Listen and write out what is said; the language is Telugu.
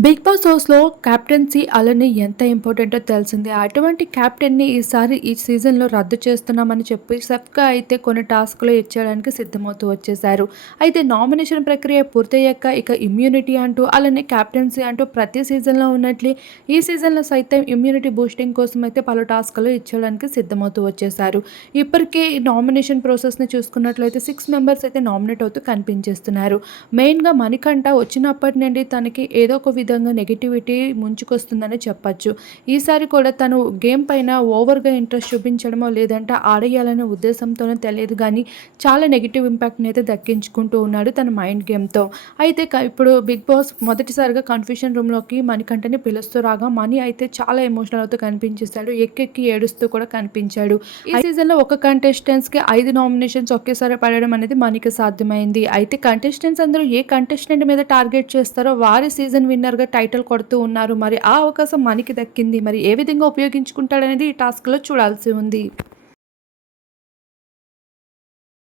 బిగ్ బాస్ హౌస్‌లో కెప్టెన్సీ అలానే ఎంత ఇంపార్టెంటో తెలిసిందే. అటువంటి కెప్టెన్‌ని ఈసారి ఈ సీజన్‌లో రద్దు చేస్తున్నామని చెప్పి సెఫ్‌గా అయితే కొన్ని టాస్క్‌లు ఇచ్చేయడానికి సిద్ధమవుతూ వచ్చేశారు. అయితే నామినేషన్ ప్రక్రియ పూర్తయ్యాక ఇక ఇమ్యూనిటీ అంటూ అలానే కెప్టెన్సీ అంటూ ప్రతి సీజన్‌లో ఉన్నట్లే ఈ సీజన్‌లో సైతం ఇమ్యూనిటీ బూస్టింగ్ కోసం అయితే పలు టాస్క్‌లు ఇచ్చేయడానికి సిద్ధమవుతూ వచ్చేశారు. ఇప్పటికే ఈ నామినేషన్ ప్రాసెస్‌ని చూసుకున్నట్లయితే 6 మెంబర్స్ అయితే నామినేట్ అవుతూ కనిపించేస్తున్నారు. మెయిన్‌గా మణికంఠ వచ్చినప్పటి నుండి తనకి ఏదో ఒక విధంగా నెగటివిటీ ముంచుకొస్తుందనే చెప్పచ్చు. ఈసారి కూడా తను గేమ్ పైన ఓవర్‌గా ఇంట్రెస్ట్ చూపించడమో, లేదంటే ఆడేయాలనే ఉద్దేశంతోనో తెలియదు గానీ, చాలా నెగెటివ్ ఇంపాక్ట్‌ని అయితే దక్కించుకుంటూ ఉన్నాడు తన మైండ్ గేమ్‌తో. అయితే ఇప్పుడు బిగ్ బాస్ మొదటిసారిగా కన్ఫ్యూషన్ రూమ్‌లోకి మణికంఠని పిలుస్తూ రాగా, మణి అయితే చాలా ఎమోషనల్ అవుతూ కనిపించేశాడు. ఎక్కెక్కి ఏడుస్తూ కూడా కనిపించాడు. ఈ సీజన్‌లో ఒక కంటెస్టెంట్స్‌కి 5 నామినేషన్స్ ఒకేసారి పడడం అనేది మణికి సాధ్యమైంది. అయితే కంటెస్టెంట్స్ అందరూ ఏ కంటెస్టెంట్ మీద టార్గెట్ చేస్తారో వారి సీజన్ విన్నర్‌గా టైటిల్ కొడుతూ ఉన్నారు. మరి ఆ అవకాశం మణికి దక్కింది. మరి ఏ విధంగా ఉపయోగించుకుంటాడనేది ఈ టాస్క్‌లో చూడాల్సి ఉంది.